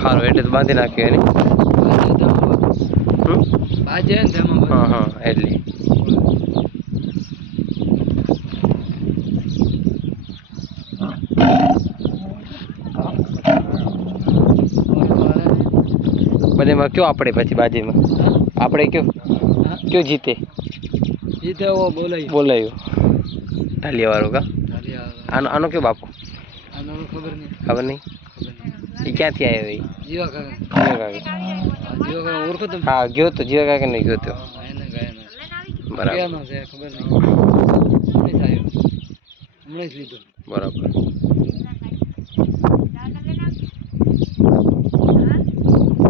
સારું એટલે તો બાંધી નાખ્યું એને હા હા એટલે બંનેમાં કયો આપણે પછી બાજીમાં આપણે કયો જીતે બોલાયું ઢાલિયા વાળું કા આનો કયો બાપુ ખબર નહીં એ ક્યાંથી આવ્યો એ હા ગયો તો જીવા કાકા નહીં ગયો તો બરાબર બરાબર